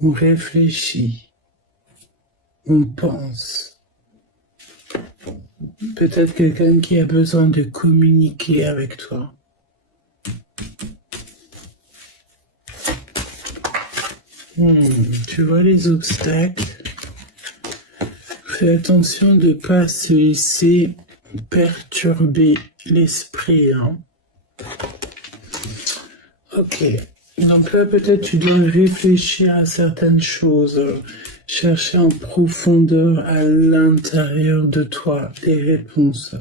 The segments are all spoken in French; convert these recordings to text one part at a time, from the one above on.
on réfléchit, on pense. Peut-être quelqu'un qui a besoin de communiquer avec toi. Tu vois les obstacles. Fais attention de ne pas se laisser perturber l'esprit. Hein. Ok. Donc là, peut-être tu dois réfléchir à certaines choses. Chercher en profondeur à l'intérieur de toi des réponses.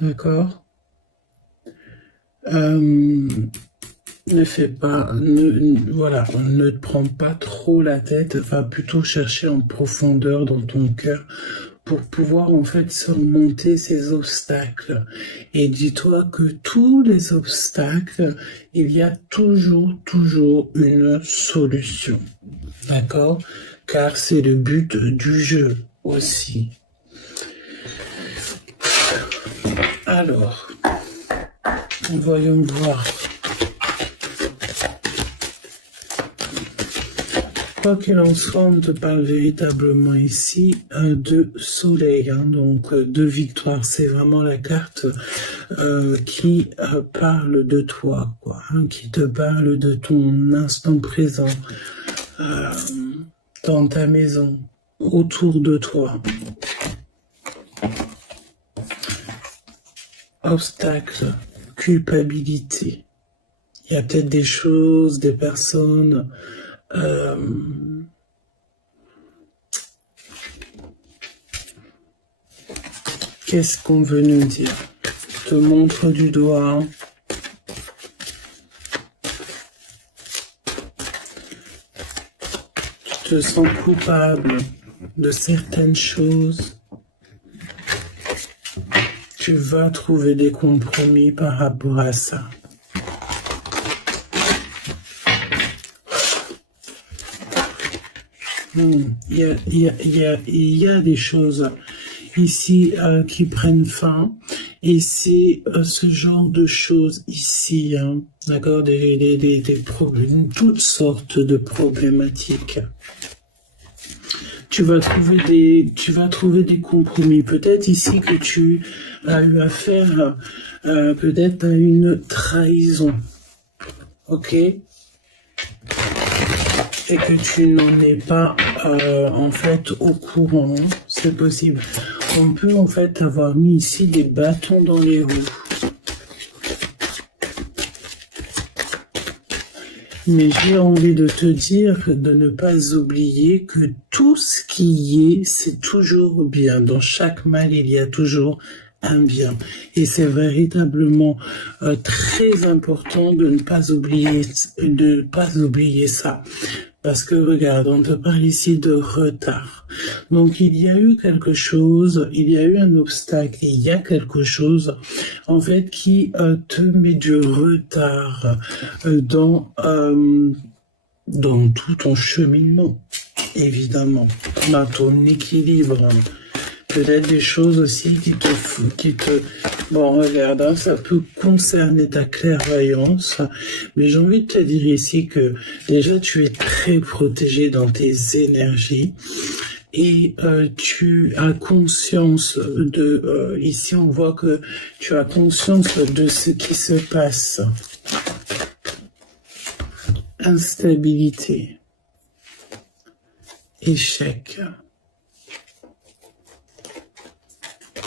D'accord? Ne fais pas, voilà, ne te prends pas trop la tête, va plutôt chercher en profondeur dans ton cœur pour pouvoir en fait surmonter ces obstacles. Et dis-toi que tous les obstacles, il y a toujours une solution. D'accord? Car c'est le but du jeu aussi. Alors, voyons voir. Quoi qu'il en soit, on te parle véritablement ici de soleil, hein, donc de victoire. C'est vraiment la carte qui parle de toi, quoi, hein, qui te parle de ton instant présent dans ta maison, autour de toi. Obstacle, culpabilité. Il y a peut-être des choses, des personnes... Qu'est-ce qu'on veut nous dire? Te montre du doigt. Tu te sens coupable de certaines choses. Tu vas trouver des compromis par rapport à ça. Il y a des choses ici qui prennent fin et c'est ce genre de choses ici, hein, d'accord, des problèmes, toutes sortes de problématiques. Tu vas trouver des compromis. Peut-être ici que tu as eu affaire peut-être à une trahison, ok? Et que tu n'en es pas en fait au courant, c'est possible. On peut en fait avoir mis ici des bâtons dans les roues. Mais j'ai envie de te dire de ne pas oublier que tout ce qui est, c'est toujours bien. Dans chaque mal, il y a toujours un bien. Et c'est véritablement très important de ne pas oublier ça. Parce que regarde, on te parle ici de retard. Donc il y a eu quelque chose, il y a eu un obstacle, il y a quelque chose en fait qui te met du retard dans tout ton cheminement, évidemment, dans ton équilibre. Peut-être des choses aussi qui te... Bon, regarde, hein, ça peut concerner ta clairvoyance, mais j'ai envie de te dire ici que déjà tu es très protégé dans tes énergies et tu as conscience de... ici, on voit que tu as conscience de ce qui se passe. Instabilité. Échec.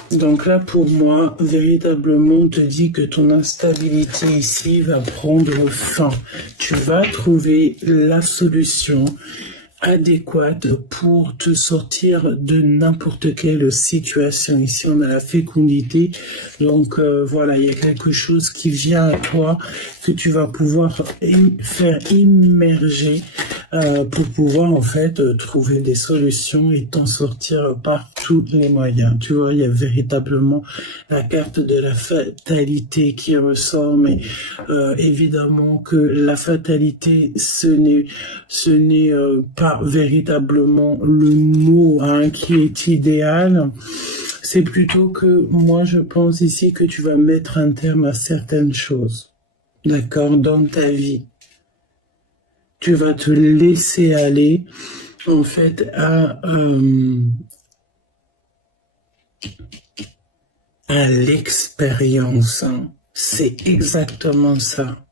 Donc là, pour moi, véritablement, on te dit que ton instabilité ici va prendre fin. Tu vas trouver la solution adéquate pour te sortir de n'importe quelle situation. Ici, on a la fécondité. Donc, voilà, il y a quelque chose qui vient à toi que tu vas pouvoir faire immerger pour pouvoir, en fait, trouver des solutions et t'en sortir par tous les moyens. Tu vois, il y a véritablement la carte de la fatalité qui ressort, mais évidemment que la fatalité, ce n'est pas véritablement le mot qui est idéal. C'est plutôt que moi, je pense ici que tu vas mettre un terme à certaines choses, d'accord, dans ta vie. tu vas te laisser aller, en fait, à l'expérience. Hein. C'est exactement ça.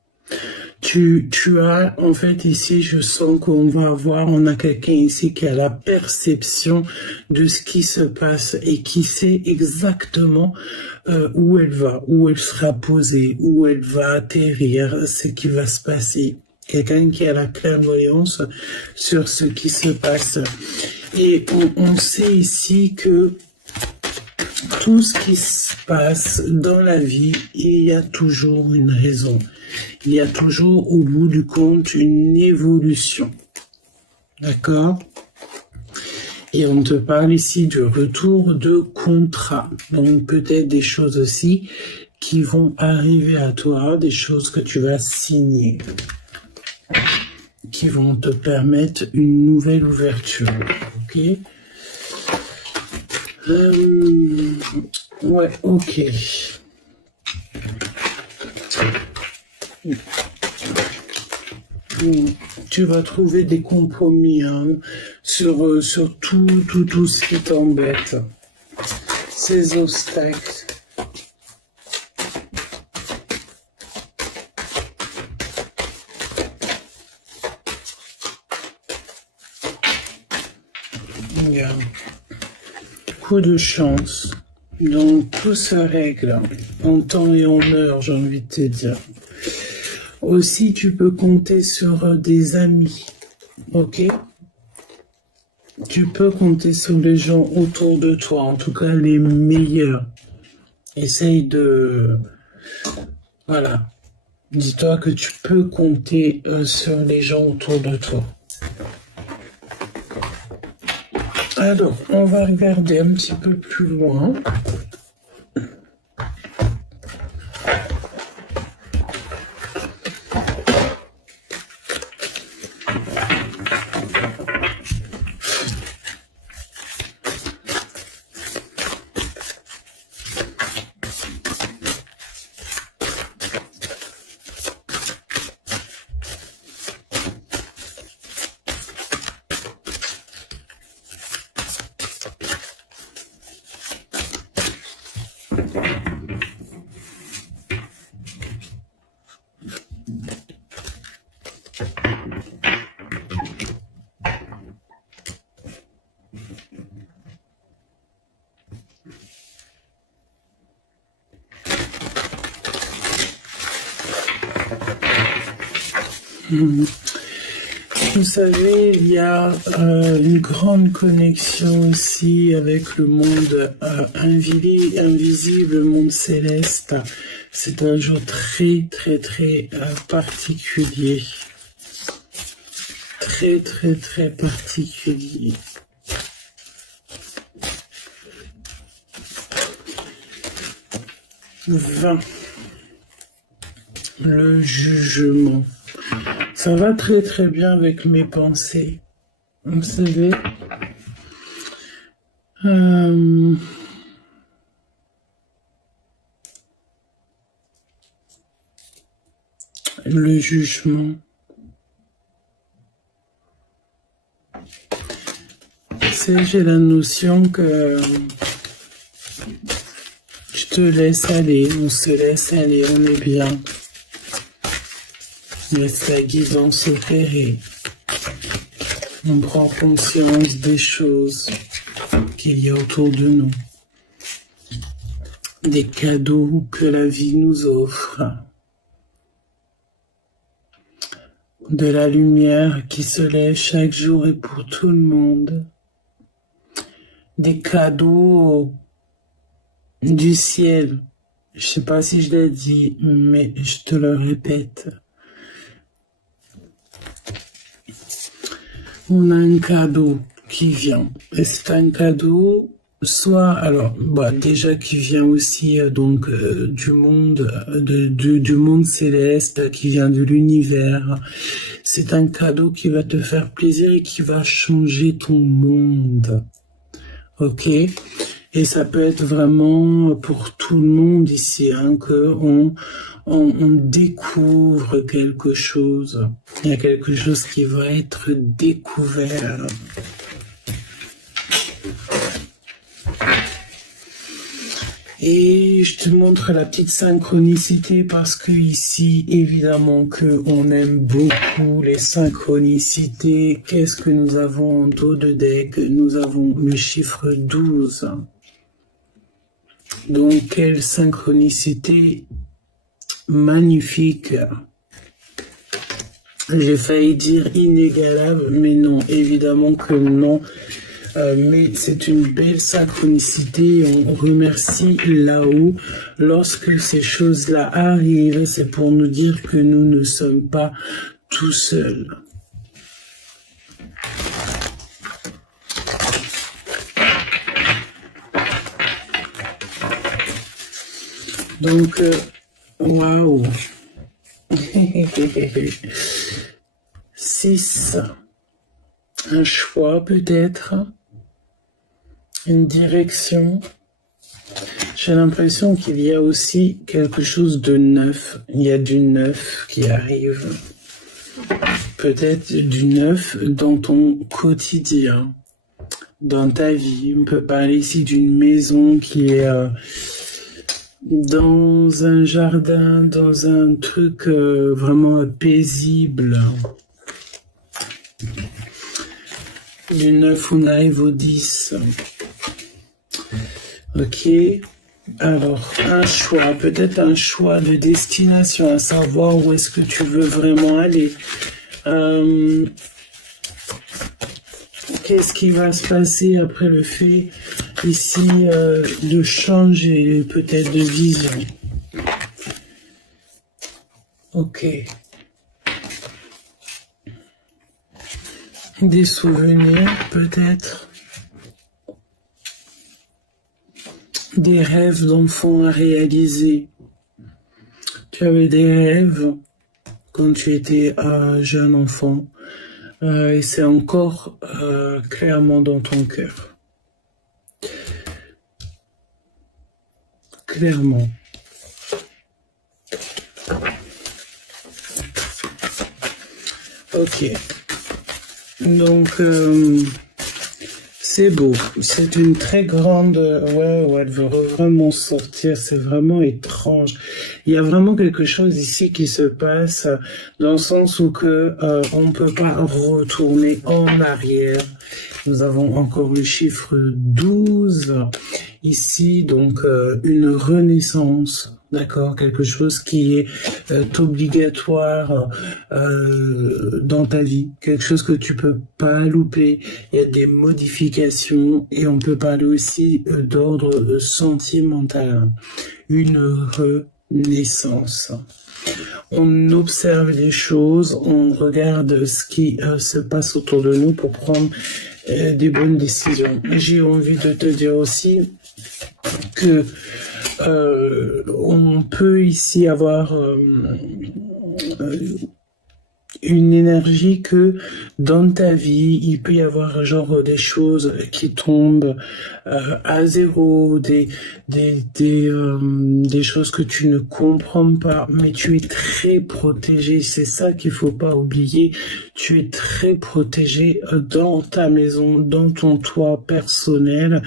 Tu as, en fait, ici, je sens on a quelqu'un ici qui a la perception de ce qui se passe et qui sait exactement où elle va, où elle sera posée, où elle va atterrir, ce qui va se passer. Quelqu'un qui a la clairvoyance sur ce qui se passe. Et on sait ici que tout ce qui se passe dans la vie, il y a toujours une raison. Il y a toujours, au bout du compte, une évolution. D'accord? Et on te parle ici du retour de contrat. Donc peut-être des choses aussi qui vont arriver à toi, des choses que tu vas signer, qui vont te permettre une nouvelle ouverture. Ok? Ouais, ok. Tu vas trouver des compromis hein, sur tout ce qui t'embête. Ces obstacles. Regarde. Coup de chance. Donc tout se règle en temps et en heure, j'ai envie de te dire. Aussi, tu peux compter sur des amis, ok? Tu peux compter sur les gens autour de toi, en tout cas les meilleurs. Essaye de... Voilà. Dis-toi que tu peux compter sur les gens autour de toi. Alors, on va regarder un petit peu plus loin. Vous savez, il y a une grande connexion aussi avec le monde invisible, le monde céleste. C'est un jour très, très, très particulier. Très, très, très particulier. Le jugement. Ça va très très bien avec mes pensées. Vous savez, le jugement. Tu sais, j'ai la notion que tu te laisses aller, on se laisse aller, on est bien. Laisse la guidance opérer. On prend conscience des choses qu'il y a autour de nous. Des cadeaux que la vie nous offre. De la lumière qui se lève chaque jour et pour tout le monde. Des cadeaux du ciel. Je sais pas si je l'ai dit, mais je te le répète. On a un cadeau qui vient. Et c'est un cadeau, soit, alors, bah, déjà qui vient aussi donc du monde, du monde céleste, qui vient de l'univers. C'est un cadeau qui va te faire plaisir et qui va changer ton monde. Ok? Et ça peut être vraiment pour tout le monde ici, hein, on découvre quelque chose. Il y a quelque chose qui va être découvert. Et je te montre la petite synchronicité parce que ici, évidemment que on aime beaucoup les synchronicités. Qu'est-ce que nous avons en dos de deck? Nous avons le chiffre 12. Donc, quelle synchronicité magnifique. J'ai failli dire inégalable, mais non, évidemment que non. Mais c'est une belle synchronicité. On remercie là-haut. Lorsque ces choses-là arrivent, c'est pour nous dire que nous ne sommes pas tout seuls. Donc, waouh. 6. Un choix peut-être. Une direction. J'ai l'impression qu'il y a aussi quelque chose de neuf. Il y a du neuf qui arrive. Peut-être du neuf dans ton quotidien, dans ta vie. On peut parler ici d'une maison qui est dans un jardin, dans un truc vraiment paisible. Du 9, on arrive au 10. Ok. Alors, un choix, peut-être un choix de destination, à savoir où est-ce que tu veux vraiment aller. Qu'est-ce qui va se passer après le fait ici de changer peut-être de vision. Ok. Des souvenirs peut-être. Des rêves d'enfant à réaliser. Tu avais des rêves quand tu étais jeune enfant et c'est encore clairement dans ton cœur. Clairement. Ok. Donc, c'est beau. C'est une très grande... Ouais, elle veut vraiment sortir. C'est vraiment étrange. Il y a vraiment quelque chose ici qui se passe dans le sens où on ne peut pas retourner en arrière. Nous avons encore le chiffre 12 ici, donc une renaissance. D'accord, quelque chose qui est obligatoire dans ta vie, quelque chose que tu peux pas louper. Il y a des modifications et on peut parler aussi d'ordre sentimental. Une renaissance. On observe les choses, on regarde ce qui se passe autour de nous pour prendre des bonnes décisions. J'ai envie de te dire aussi que on peut ici avoir une énergie que dans ta vie, il peut y avoir genre des choses qui tombent à zéro, des choses que tu ne comprends pas, mais tu es très protégé. C'est ça qu'il faut pas oublier. Tu es très protégé dans ta maison, dans ton toit personnel.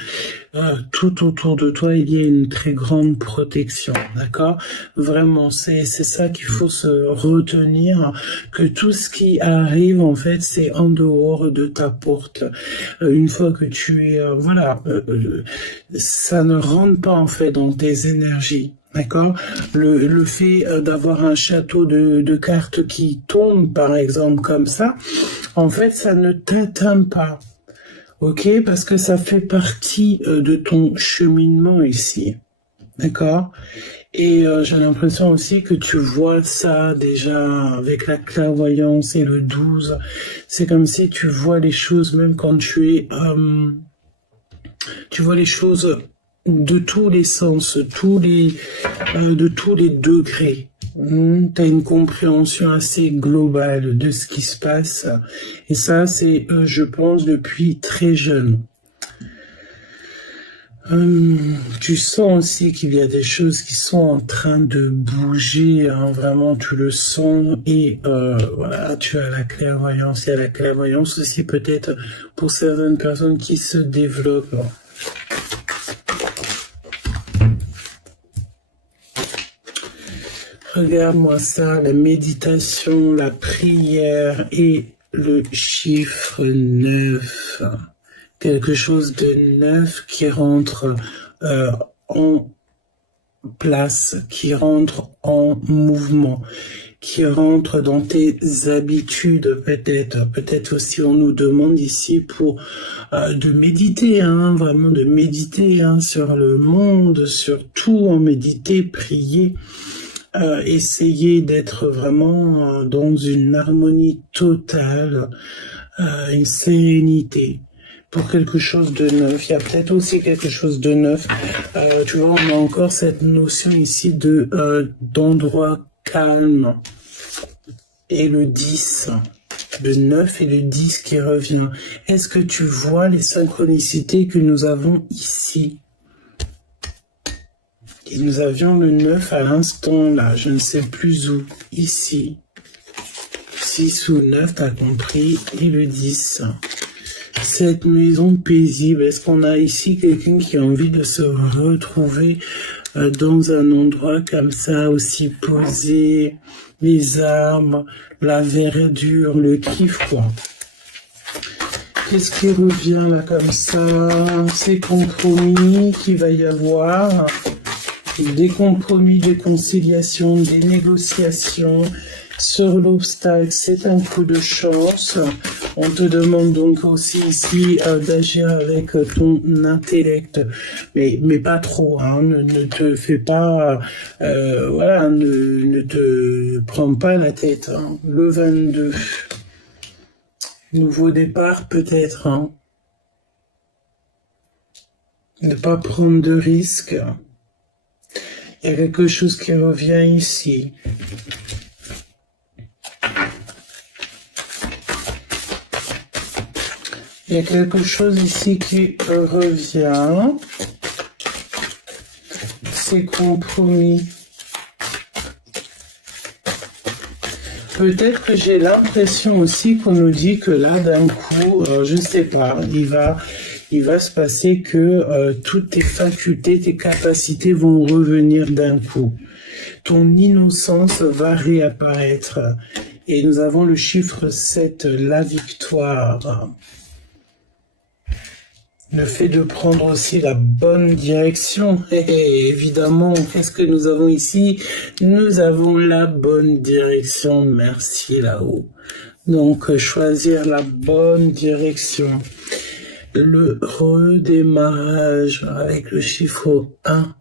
Tout autour de toi, il y a une très grande protection, d'accord? Vraiment, c'est ça qu'il faut se retenir, que tout ce qui arrive, en fait, c'est en dehors de ta porte. Une fois que tu es, ça ne rentre pas, en fait, dans tes énergies. D'accord? Le fait d'avoir un château de cartes qui tombe, par exemple, comme ça, en fait, ça ne t'atteint pas. Ok, parce que ça fait partie de ton cheminement ici, d'accord? Et j'ai l'impression aussi que tu vois ça déjà avec la clairvoyance et le 12. C'est comme si tu vois les choses même quand tu vois les choses de tous les sens, de tous les degrés. Tu as une compréhension assez globale de ce qui se passe. Et ça, c'est, je pense, depuis très jeune. Tu sens aussi qu'il y a des choses qui sont en train de bouger, hein, vraiment tu le sens et voilà, tu as la clairvoyance. Il y a la clairvoyance aussi peut-être pour certaines personnes qui se développent. Regarde-moi ça, la méditation, la prière et le chiffre 9. Quelque chose de neuf qui rentre en place, qui rentre en mouvement, qui rentre dans tes habitudes peut-être aussi on nous demande ici pour de méditer, hein, vraiment de méditer hein, sur le monde, sur tout, en méditer, prier, essayer d'être vraiment dans une harmonie totale, une sérénité. Pour quelque chose de neuf. Il y a peut-être aussi quelque chose de neuf. Tu vois, on a encore cette notion ici de d'endroit calme. Et le 10, le 9 et le 10 qui revient. Est-ce que tu vois les synchronicités que nous avons ici? Et nous avions le 9 à l'instant là, je ne sais plus où, ici. 6 ou 9, t'as compris, et le 10. Cette maison paisible, est-ce qu'on a ici quelqu'un qui a envie de se retrouver dans un endroit comme ça, aussi posé, les arbres, la verdure, le kiff, quoi. Qu'est-ce qui revient là comme ça? Ces compromis qu'il va y avoir, des compromis, des conciliations, des négociations. Sur l'obstacle, c'est un coup de chance. On te demande donc aussi ici d'agir avec ton intellect, mais pas trop. Hein, ne te fais pas, voilà, ne te prends pas la tête. Hein. Le 22, nouveau départ peut-être. Hein. Ne pas prendre de risques. Il y a quelque chose qui revient ici. Il y a quelque chose ici qui revient. C'est compromis. Peut-être que j'ai l'impression aussi qu'on nous dit que là, d'un coup, je ne sais pas, il va se passer que toutes tes facultés, tes capacités vont revenir d'un coup. Ton innocence va réapparaître. Et nous avons le chiffre 7, la victoire. Le fait de prendre aussi la bonne direction. Et évidemment, qu'est-ce que nous avons ici? Nous avons la bonne direction. Merci là-haut. Donc, choisir la bonne direction. Le redémarrage avec le chiffre 1.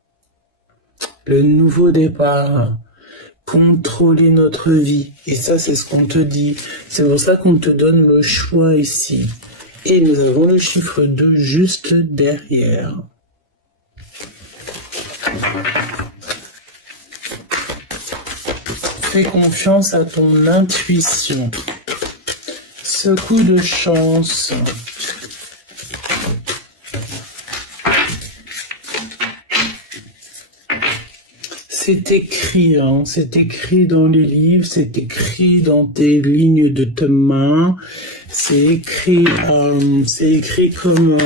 Le nouveau départ. Contrôler notre vie. Et ça, c'est ce qu'on te dit. C'est pour ça qu'on te donne le choix ici. Et nous avons le chiffre 2 juste derrière. Fais confiance à ton intuition. Ce coup de chance. C'est écrit, hein, c'est écrit dans les livres, c'est écrit dans tes lignes de tes mains, c'est écrit comme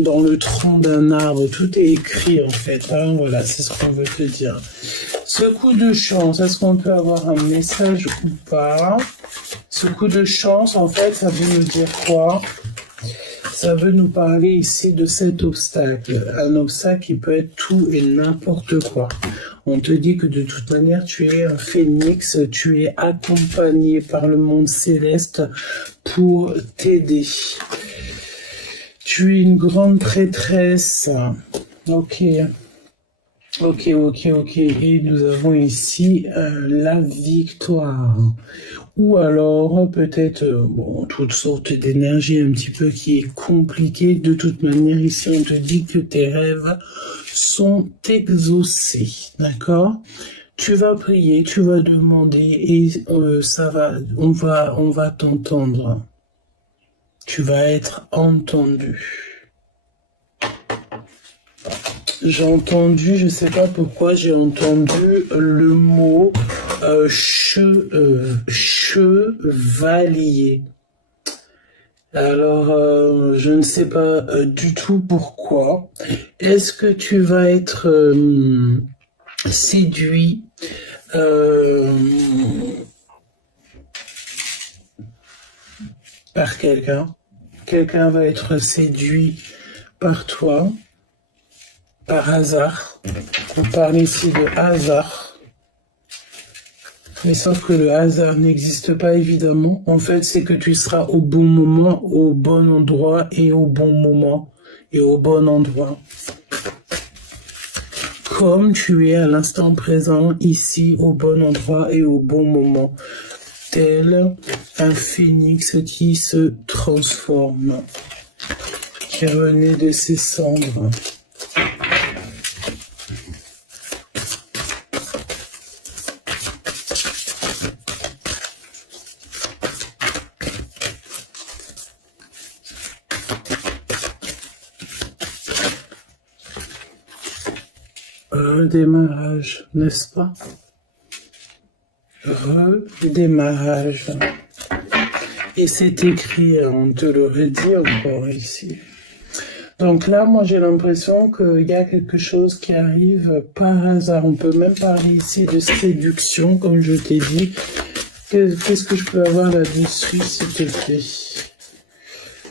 dans le tronc d'un arbre, tout est écrit en fait, hein, voilà, c'est ce qu'on veut te dire. Ce coup de chance, est-ce qu'on peut avoir un message ou pas? Ce coup de chance, en fait, ça veut nous dire quoi? Ça veut nous parler ici de cet obstacle. Un obstacle qui peut être tout et n'importe quoi. On te dit que de toute manière, tu es un phénix, tu es accompagné par le monde céleste pour t'aider. Tu es une grande prêtresse. Ok. Et nous avons ici la victoire. Ou alors peut-être toutes sortes d'énergie un petit peu qui est compliquée. De toute manière, ici on te dit que tes rêves sont exaucés, d'accord? Tu vas prier, tu vas demander et ça va, on va t'entendre. Tu vas être entendu. J'ai entendu, je sais pas pourquoi, j'ai entendu le mot chevalier. Alors, je ne sais pas du tout pourquoi. Est-ce que tu vas être séduit par quelqu'un? Quelqu'un va être séduit par toi, par hasard. On parle ici de hasard. Mais sauf que le hasard n'existe pas évidemment. En fait, c'est que tu seras au bon moment, au bon endroit et au bon moment et au bon endroit. Comme tu es à l'instant présent, ici, au bon endroit et au bon moment. Tel un phénix qui se transforme, qui renaît de ses cendres. Redémarrage, n'est-ce pas? Redémarrage. Et c'est écrit, on te l'aurait dit encore ici. Donc là, moi j'ai l'impression qu'il y a quelque chose qui arrive par hasard. On peut même parler ici de séduction, comme je t'ai dit. Qu'est-ce que je peux avoir là-dessus, s'il te plaît?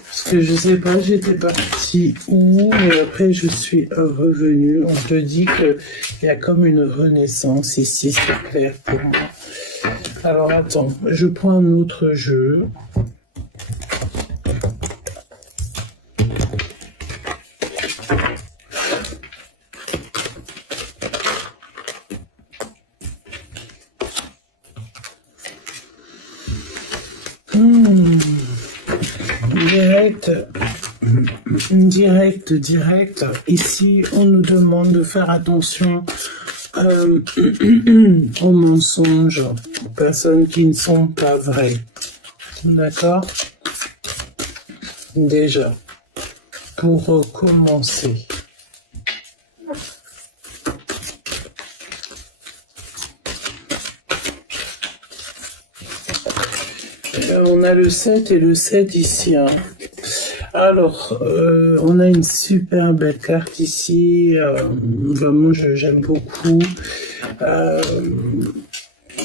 Parce que je sais pas, j'étais partie où, et après je suis revenue. On te dit qu'il y a comme une renaissance ici, c'est clair pour moi. Alors attends, je prends un autre jeu. Direct. Ici, on nous demande de faire attention aux mensonges, aux personnes qui ne sont pas vraies. D'accord? Déjà, pour commencer. On a le 7 et le 7 ici. Hein. Alors, on a une super belle carte ici. Vraiment, j'aime beaucoup.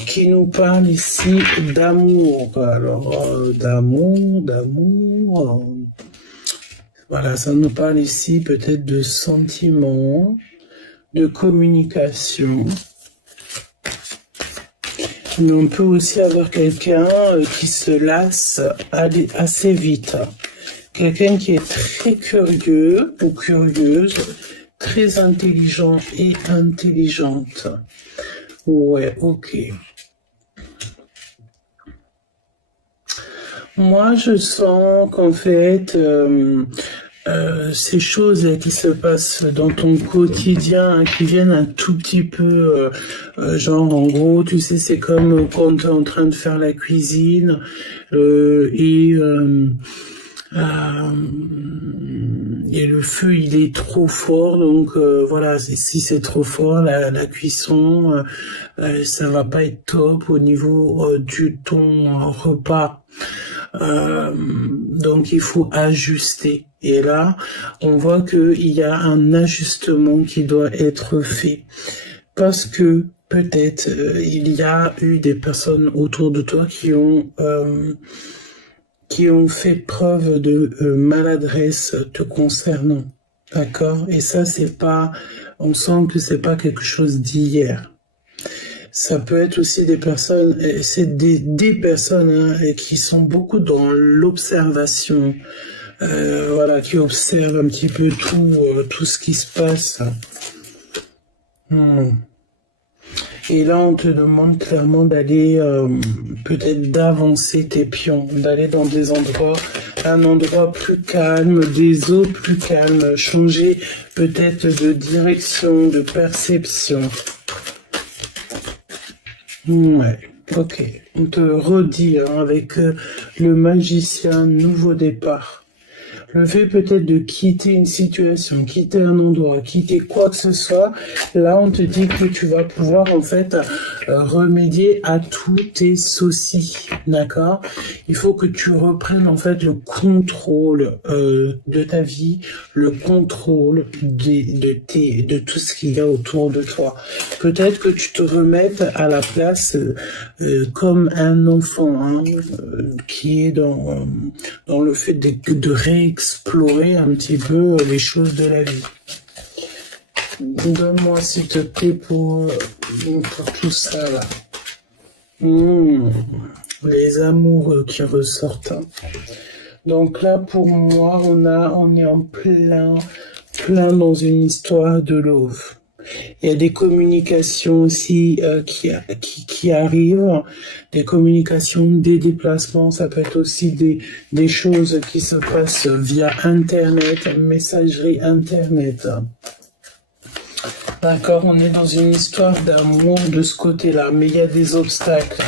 Qui nous parle ici d'amour. Alors, d'amour. Voilà, ça nous parle ici peut-être de sentiments, de communication. Mais on peut aussi avoir quelqu'un qui se lasse assez vite. Quelqu'un qui est très curieux ou curieuse, très intelligent et intelligente. Ouais, ok. Moi, je sens qu'en fait, ces choses qui se passent dans ton quotidien, qui viennent un tout petit peu, genre en gros, tu sais, c'est comme quand tu es en train de faire la cuisine et le feu il est trop fort, donc voilà, si c'est trop fort la cuisson, ça va pas être top au niveau ton repas. Donc il faut ajuster. Et là, on voit qu'il y a un ajustement qui doit être fait. Parce que peut-être il y a eu des personnes autour de toi qui ont fait preuve de maladresse te concernant. D'accord? Et ça, c'est pas, on sent que c'est pas quelque chose d'hier. Ça peut être aussi des personnes, c'est des personnes hein, qui sont beaucoup dans l'observation, voilà, qui observent un petit peu tout ce qui se passe. Et là, on te demande clairement d'aller, peut-être d'avancer tes pions, d'aller dans des endroits, un endroit plus calme, des eaux plus calmes, changer peut-être de direction, de perception. Ouais, ok. On te redit hein, avec le magicien nouveau départ. Le fait peut-être de quitter une situation, quitter un endroit, quitter quoi que ce soit, là on te dit que tu vas pouvoir en fait remédier à tous tes soucis, d'accord? Il faut que tu reprennes en fait le contrôle de ta vie, le contrôle de tout ce qu'il y a autour de toi. Peut-être que tu te remettes à la place comme un enfant hein, qui est dans le fait de réexplorer un petit peu les choses de la vie. Donne-moi s'il te plaît pour tout ça là. Les amoureux qui ressortent. Donc là pour moi on est en plein dans une histoire de love. Il y a des communications aussi qui arrivent, des communications, des déplacements, ça peut être aussi des choses qui se passent via Internet, messagerie Internet. D'accord, on est dans une histoire d'amour de ce côté-là, mais il y a des obstacles.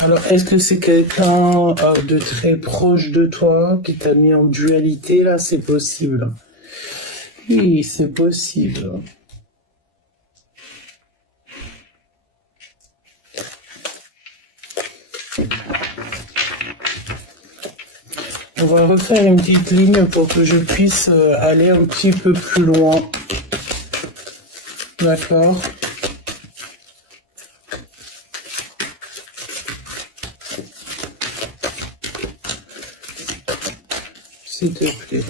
Alors, est-ce que c'est quelqu'un de très proche de toi qui t'a mis en dualité? Là, c'est possible. Oui, c'est possible. On va refaire une petite ligne pour que je puisse aller un petit peu plus loin. D'accord. S'il te plaît.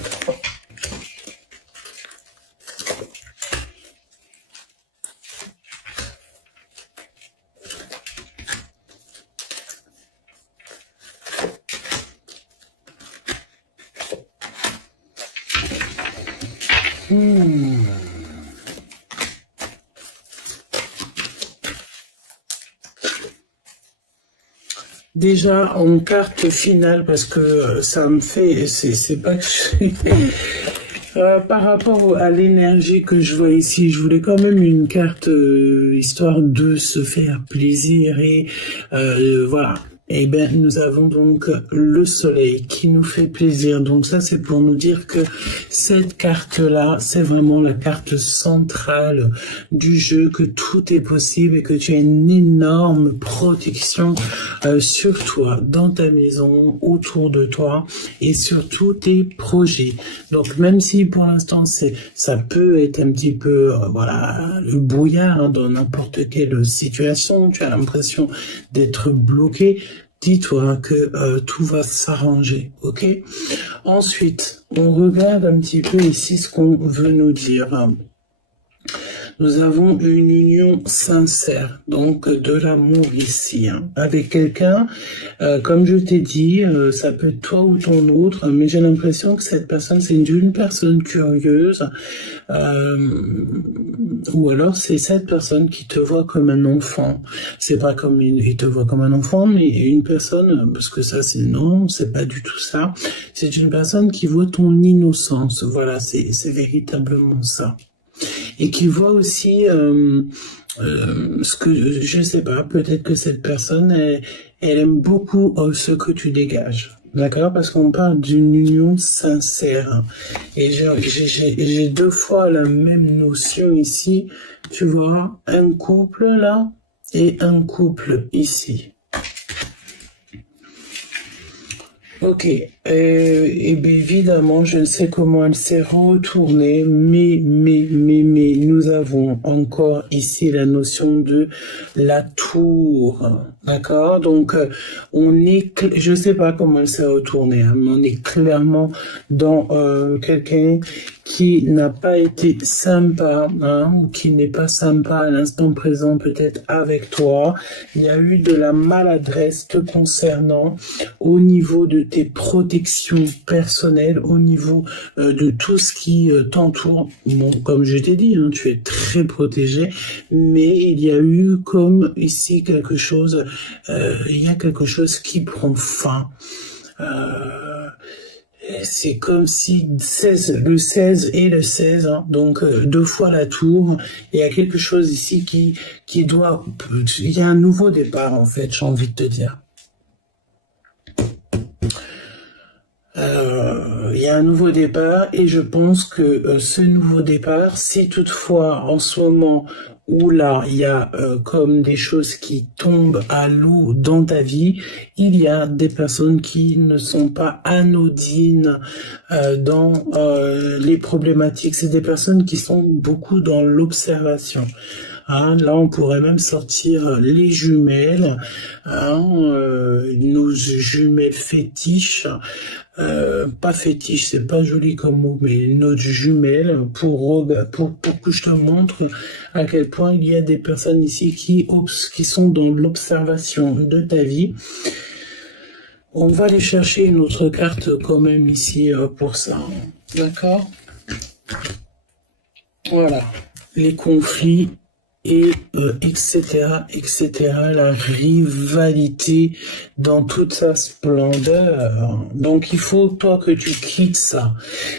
Déjà en carte finale parce que ça me fait, c'est pas que par rapport à l'énergie que je vois ici, je voulais quand même une carte histoire de se faire plaisir et voilà. Eh bien, nous avons donc le soleil qui nous fait plaisir. Donc ça, c'est pour nous dire que cette carte-là, c'est vraiment la carte centrale du jeu, que tout est possible et que tu as une énorme protection sur toi, dans ta maison, autour de toi et sur tous tes projets. Donc même si pour l'instant, ça peut être un petit peu, voilà, le brouillard hein, dans n'importe quelle situation, tu as l'impression d'être bloqué, dis-toi que tout va s'arranger, ok? Ensuite, on regarde un petit peu ici ce qu'on veut nous dire. Nous avons une union sincère, donc de l'amour ici, hein, avec quelqu'un, comme je t'ai dit, ça peut être toi ou ton autre, mais j'ai l'impression que cette personne, c'est une personne curieuse, ou alors c'est cette personne qui te voit comme un enfant. C'est pas comme il te voit comme un enfant, mais une personne, parce que ça c'est non, c'est pas du tout ça, c'est une personne qui voit ton innocence, voilà, c'est véritablement ça. Et qui voit aussi ce que, je sais pas, peut-être que cette personne, elle aime beaucoup ce que tu dégages. D'accord? Parce qu'on parle d'une union sincère. Et j'ai deux fois la même notion ici. Tu vois, un couple là et un couple ici. Ok, et bien évidemment, je ne sais comment elle s'est retournée, mais, nous avons encore ici la notion de la tour, d'accord? Donc, je sais pas comment elle s'est retournée, hein, mais on est clairement dans quelqu'un qui n'a pas été sympa, hein, ou qui n'est pas sympa à l'instant présent peut-être avec toi. Il y a eu de la maladresse te concernant au niveau de tes protections personnelles, au niveau de tout ce qui t'entoure. Bon, comme je t'ai dit, hein, tu es très protégé, mais il y a eu comme ici quelque chose, il y a quelque chose qui prend fin. C'est comme si le 16 et le 16, hein, donc deux fois la tour, il y a quelque chose ici qui doit... Il y a un nouveau départ, en fait, j'ai envie de te dire. Il y a un nouveau départ et je pense que ce nouveau départ, si toutefois en ce moment où là il y a comme des choses qui tombent à l'eau dans ta vie, il y a des personnes qui ne sont pas anodines dans les problématiques. C'est des personnes qui sont beaucoup dans l'observation. Hein, là, on pourrait même sortir les jumelles, hein, nos jumelles fétiches. Pas fétiche, c'est pas joli comme mot, mais notre jumelle pour que je te montre à quel point il y a des personnes ici qui sont dans l'observation de ta vie. On va aller chercher une autre carte quand même ici pour ça. D'accord? Voilà. Les conflits et etc., la rivalité dans toute sa splendeur. Donc il faut, toi, que tu quittes ça.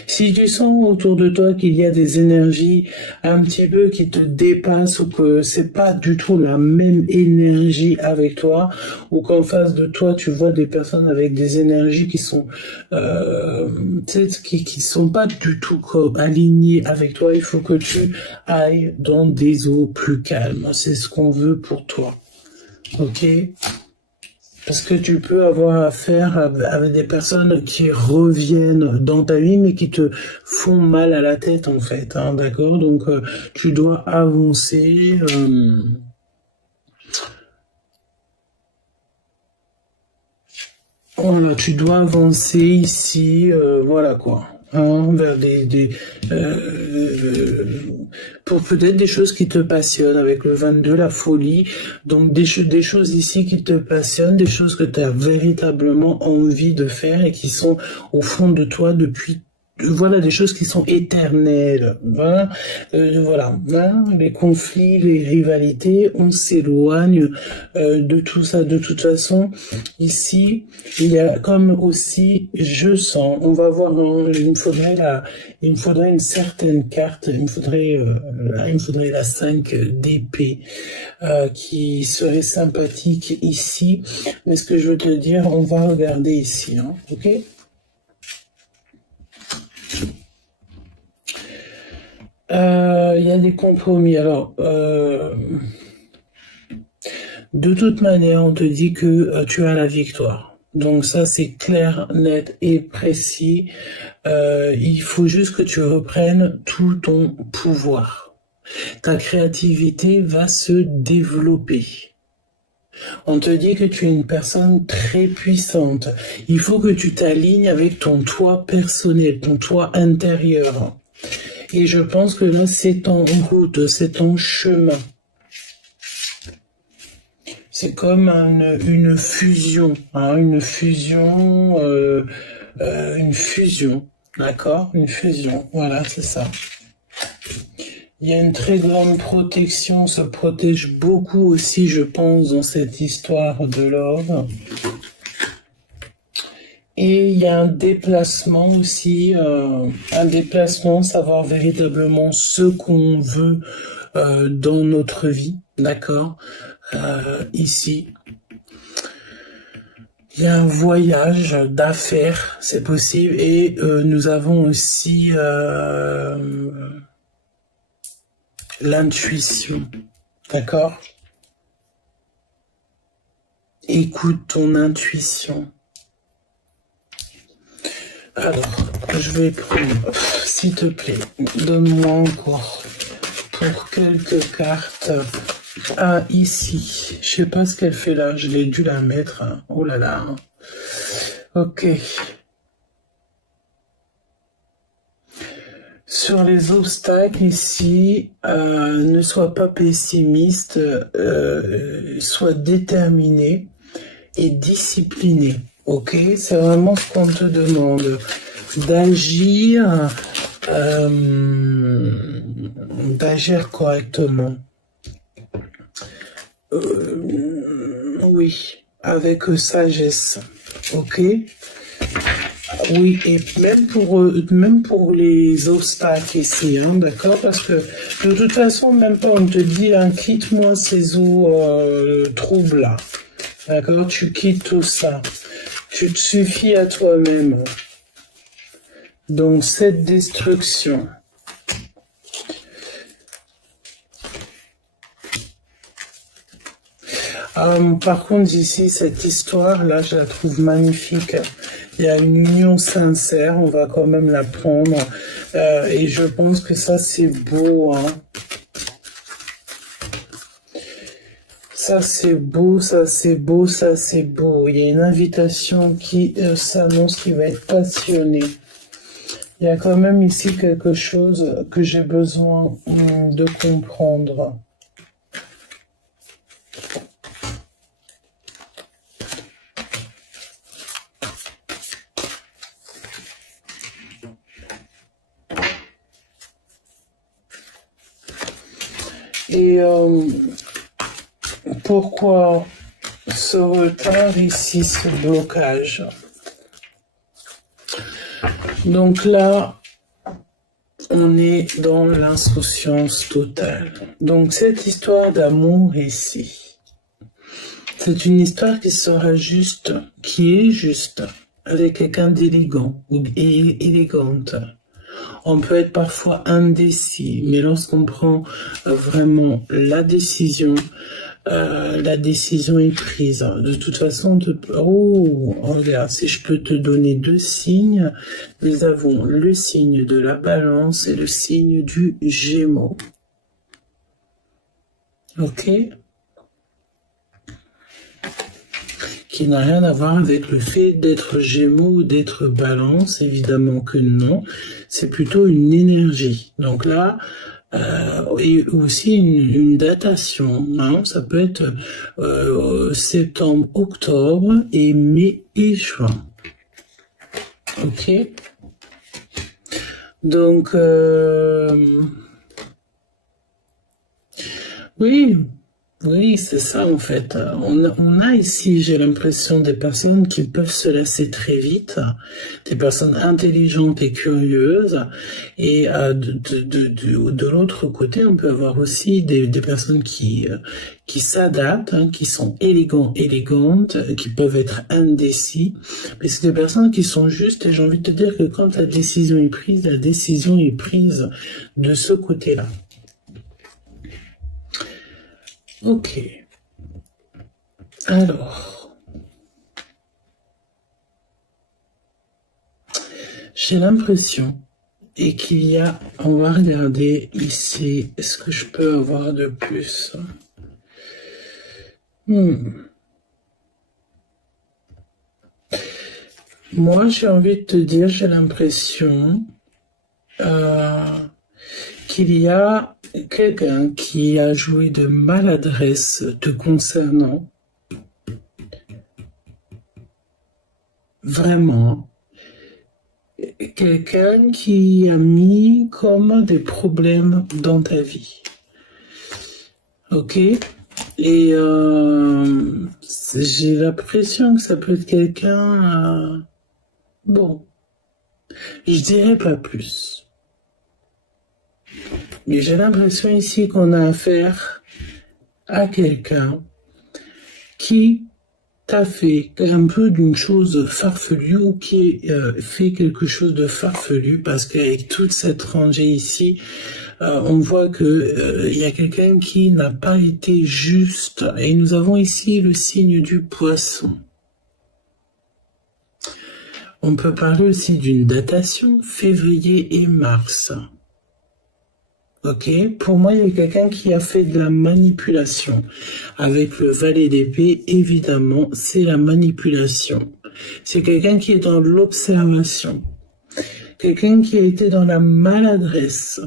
Si tu sens autour de toi qu'il y a des énergies un petit peu qui te dépassent ou que c'est pas du tout la même énergie avec toi, ou qu'en face de toi, tu vois des personnes avec des énergies qui sont qui sont pas du tout alignées avec toi, il faut que tu ailles dans des eaux plus calmes. C'est ce qu'on veut pour toi. Ok? Parce que tu peux avoir affaire avec des personnes qui reviennent dans ta vie, mais qui te font mal à la tête, en fait. Hein, d'accord? Donc, tu dois avancer. Voilà, tu dois avancer ici, voilà quoi. Hein, vers pour peut-être des choses qui te passionnent avec le 22, la folie. Donc des choses ici qui te passionnent, des choses que tu as véritablement envie de faire et qui sont au fond de toi depuis. Voilà, des choses qui sont éternelles. Voilà, voilà. Hein, les conflits, les rivalités, on s'éloigne de tout ça. De toute façon, ici, il y a comme aussi, je sens, on va voir, il me faudrait une certaine carte, il me faudrait la 5 d'épée qui serait sympathique ici. Mais ce que je veux te dire, on va regarder ici, hein, ok? Il y a des compromis. Alors, de toute manière, on te dit que tu as la victoire. Donc ça, c'est clair, net et précis. Il faut juste que tu reprennes tout ton pouvoir. Ta créativité va se développer. On te dit que tu es une personne très puissante. Il faut que tu t'alignes avec ton toi personnel, ton toi intérieur. Et je pense que là, c'est en route, c'est en chemin. C'est comme une fusion, hein, une fusion, d'accord? Une fusion, voilà, c'est ça. Il y a une très grande protection, on se protège beaucoup aussi, je pense, dans cette histoire de l'ordre. Et il y a un déplacement aussi, savoir véritablement ce qu'on veut dans notre vie, d'accord? Ici, il y a un voyage d'affaires, c'est possible, et nous avons aussi l'intuition, d'accord? Écoute ton intuition. Alors, je vais prendre, s'il te plaît, donne-moi encore pour quelques cartes. Ah, ici, je sais pas ce qu'elle fait là, je l'ai dû la mettre. Hein. Oh là là. Ok. Sur les obstacles ici, ne sois pas pessimiste, sois déterminé et discipliné. Ok, c'est vraiment ce qu'on te demande, d'agir correctement. Oui, avec sagesse. Ok. Oui, et même pour les obstacles ici, hein, d'accord, parce que de toute façon, même pas on te dit, hein, quitte-moi ces eaux troubles là, d'accord, tu quittes tout ça, tu te suffis à toi-même, Donc, cette destruction. Par contre, ici, cette histoire-là, je la trouve magnifique. Il y a une union sincère, on va quand même la prendre. Et je pense que ça, c'est beau. Hein. Ça, c'est beau, ça, c'est beau, ça, c'est beau. Il y a une invitation qui s'annonce, qui va être passionnée. Il y a quand même ici quelque chose que j'ai besoin de comprendre. Et pourquoi ce retard ici, ce blocage? Donc là, on est dans l'insouciance totale. Donc cette histoire d'amour ici, c'est une histoire qui sera juste, qui est juste, avec quelqu'un d'élégant ou élégante. On peut être parfois indécis, mais lorsqu'on prend vraiment la décision est prise. De toute façon, regarde, si je peux te donner 2 signes, nous avons le signe de la Balance et le signe du Gémeaux. Ok? Qui n'a rien à voir avec le fait d'être Gémeaux ou d'être Balance, évidemment que non. C'est plutôt une énergie. Donc là, et aussi une datation. Hein. Ça peut être septembre, octobre et mai et juin. Ok. Donc, oui, c'est ça en fait. On a ici, j'ai l'impression, des personnes qui peuvent se lasser très vite, des personnes intelligentes et curieuses. Et de l'autre côté, on peut avoir aussi des personnes qui s'adaptent, hein, qui sont élégantes, qui peuvent être indécis. Mais c'est des personnes qui sont justes. Et j'ai envie de te dire que quand la décision est prise de ce côté-là. Ok. Alors, j'ai l'impression et qu'il y a, on va regarder ici, est-ce que je peux avoir de plus? Moi, j'ai envie de te dire, j'ai l'impression qu'il y a quelqu'un qui a joué de maladresse te concernant. Vraiment. Quelqu'un qui a mis comme des problèmes dans ta vie. Ok? Et j'ai l'impression que ça peut être quelqu'un... bon. Je dirais pas plus. Mais j'ai l'impression ici qu'on a affaire à quelqu'un qui t'a fait un peu d'une chose farfelue ou qui fait quelque chose de farfelu parce qu'avec toute cette rangée ici, on voit que il y a quelqu'un qui n'a pas été juste. Et nous avons ici le signe du Poisson. On peut parler aussi d'une datation, février et mars. Ok, pour moi, il y a quelqu'un qui a fait de la manipulation. Avec le valet d'épée, évidemment, c'est la manipulation. C'est quelqu'un qui est dans l'observation. Quelqu'un qui a été dans la maladresse.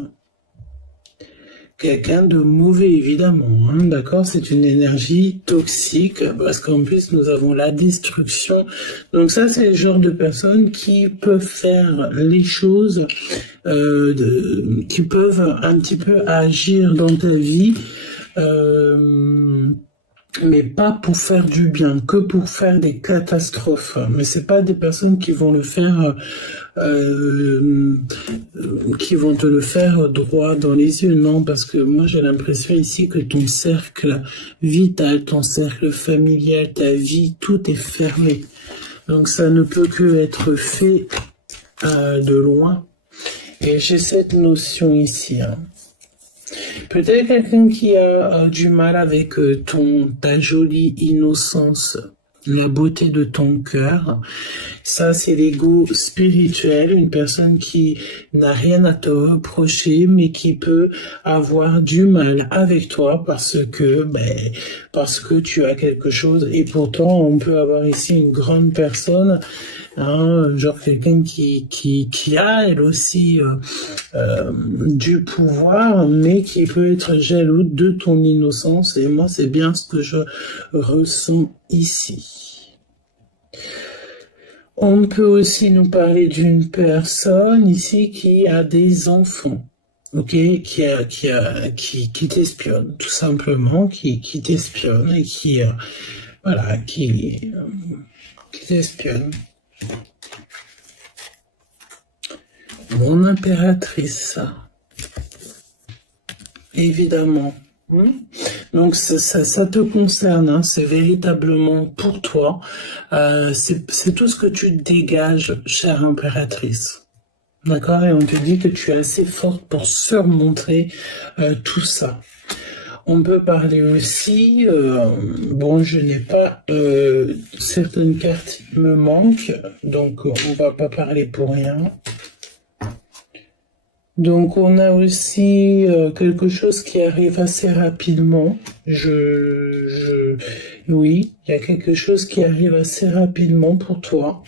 Quelqu'un de mauvais, évidemment, hein, d'accord? C'est une énergie toxique, parce qu'en plus, nous avons la destruction. Donc ça, c'est le genre de personnes qui peuvent faire les choses, qui peuvent un petit peu agir dans ta vie, mais pas pour faire du bien, que pour faire des catastrophes. Mais c'est pas des personnes qui vont le faire, qui vont te le faire droit dans les yeux, non, parce que moi j'ai l'impression ici que ton cercle vital, ton cercle familial, ta vie, tout est fermé. Donc ça ne peut que être fait de loin. Et j'ai cette notion ici. Hein. Peut-être quelqu'un qui a du mal avec ta jolie innocence, la beauté de ton cœur. Ça, c'est l'ego spirituel, une personne qui n'a rien à te reprocher, mais qui peut avoir du mal avec toi parce que tu as quelque chose. Et pourtant, on peut avoir ici une grande personne, hein, genre quelqu'un qui a, elle aussi, du pouvoir, mais qui peut être jaloux de ton innocence. Et moi, c'est bien ce que je ressens ici. On peut aussi nous parler d'une personne ici qui a des enfants, ok, qui t'espionne, tout simplement, qui t'espionne et qui t'espionne. Mon impératrice, évidemment. Donc ça te concerne, hein, c'est véritablement pour toi, c'est tout ce que tu dégages, chère impératrice. D'accord? Et on te dit que tu es assez forte pour surmonter tout ça. On peut parler aussi, bon, je n'ai pas, certaines cartes me manquent, donc on va pas parler pour rien. Donc on a aussi quelque chose qui arrive assez rapidement. Oui, il y a quelque chose qui arrive assez rapidement pour toi.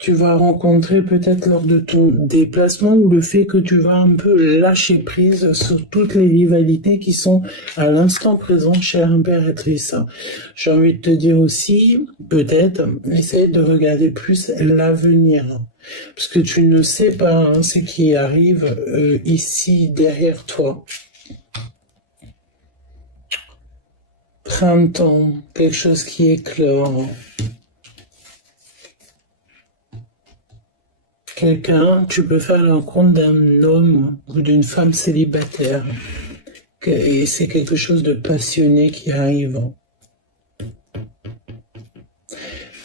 Tu vas rencontrer peut-être lors de ton déplacement ou le fait que tu vas un peu lâcher prise sur toutes les rivalités qui sont à l'instant présent, chère impératrice. J'ai envie de te dire aussi, peut-être, essaye de regarder plus l'avenir. Parce que tu ne sais pas hein, ce qui arrive ici derrière toi. Printemps, quelque chose qui éclore. Quelqu'un, tu peux faire la rencontre d'un homme ou d'une femme célibataire. Et c'est quelque chose de passionné qui arrive.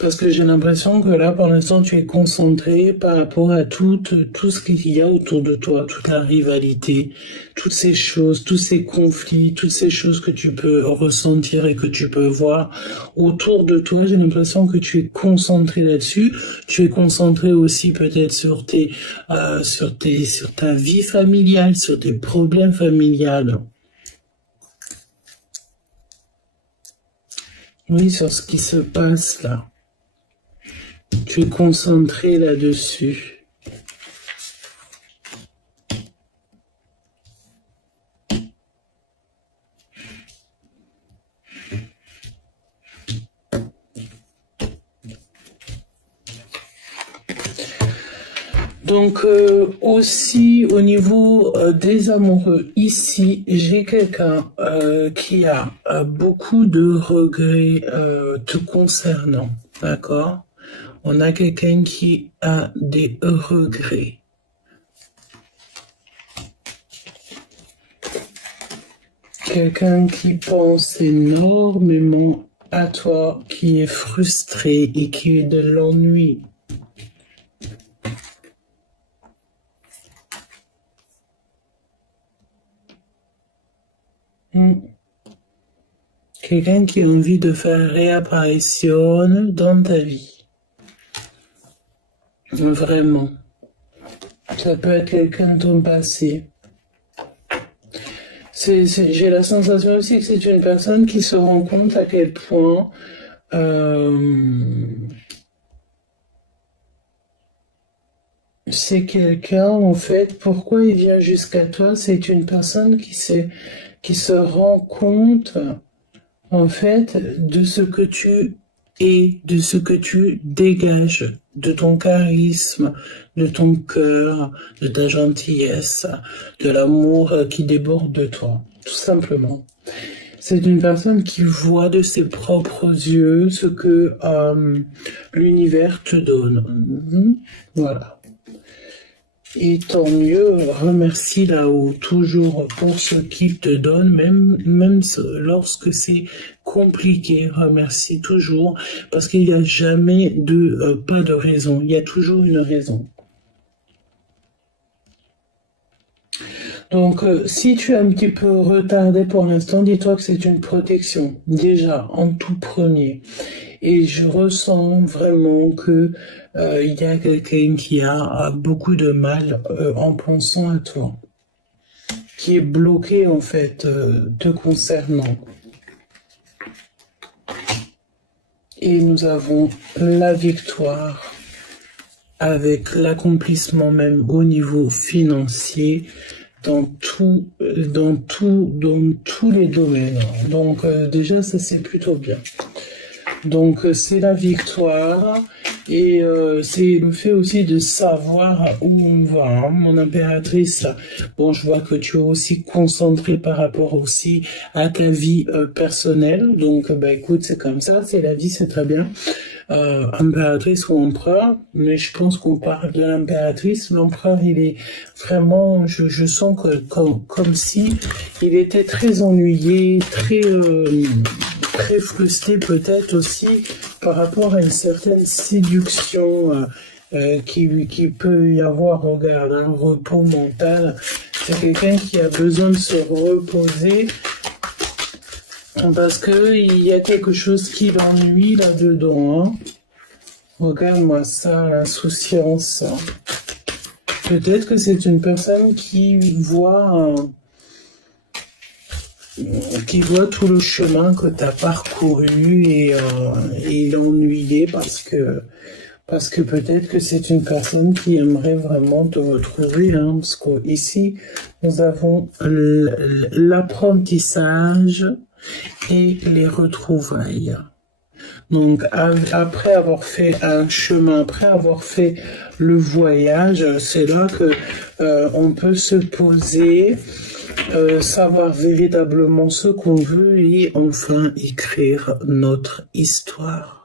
Parce que j'ai l'impression que là, pour l'instant, tu es concentré par rapport à tout ce qu'il y a autour de toi, toute la rivalité, toutes ces choses, tous ces conflits, toutes ces choses que tu peux ressentir et que tu peux voir autour de toi. J'ai l'impression que tu es concentré là-dessus. Tu es concentré aussi peut-être sur ta vie familiale, sur tes problèmes familiales. Oui, sur ce qui se passe là. Tu es concentré là-dessus. Donc aussi au niveau des amoureux, ici j'ai quelqu'un qui a beaucoup de regrets te concernant, d'accord? On a quelqu'un qui a des regrets. Quelqu'un qui pense énormément à toi, qui est frustré et qui a de l'ennui. Quelqu'un qui a envie de faire réapparition dans ta vie. Vraiment. Ça peut être quelqu'un de ton passé. J'ai la sensation aussi que c'est une personne qui se rend compte à quel point c'est quelqu'un, en fait, pourquoi il vient jusqu'à toi, c'est une personne qui se rend compte, en fait, de ce que tu es, de ce que tu dégages, de ton charisme, de ton cœur, de ta gentillesse, de l'amour qui déborde de toi, tout simplement. C'est une personne qui voit de ses propres yeux ce que l'univers te donne. Voilà. Et tant mieux, remercie là-haut toujours pour ce qu'il te donne, même lorsque c'est compliqué, remercie toujours, parce qu'il n'y a jamais pas de raison, il y a toujours une raison. Donc, si tu es un petit peu retardé pour l'instant, dis-toi que c'est une protection, déjà, en tout premier. Et je ressens vraiment que il y a quelqu'un qui a beaucoup de mal en pensant à toi, qui est bloqué en fait te concernant. Et nous avons la victoire avec l'accomplissement même au niveau financier dans tous les domaines. Donc déjà ça c'est plutôt bien. Donc c'est la victoire et c'est le fait aussi de savoir où on va, hein, mon impératrice. Bon, je vois que tu es aussi concentrée par rapport aussi à ta vie personnelle. Donc bah écoute, c'est comme ça, c'est la vie, c'est très bien. Impératrice ou empereur, mais je pense qu'on parle de l'impératrice. L'empereur, il est vraiment, je sens que comme si il était très ennuyé, très frustré peut-être aussi par rapport à une certaine séduction qui peut y avoir. Regarde, un repos mental. C'est quelqu'un qui a besoin de se reposer. Parce que il y a quelque chose qui l'ennuie là-dedans. Hein. Regarde-moi ça, l'insouciance. Peut-être que c'est une personne qui voit tout le chemin que tu as parcouru et il est ennuyé parce que peut-être que c'est une personne qui aimerait vraiment te retrouver, hein, parce qu'ici, nous avons l'apprentissage et les retrouvailles. Donc, après avoir fait un chemin, après avoir fait le voyage, c'est là que on peut se poser, savoir véritablement ce qu'on veut et enfin écrire notre histoire.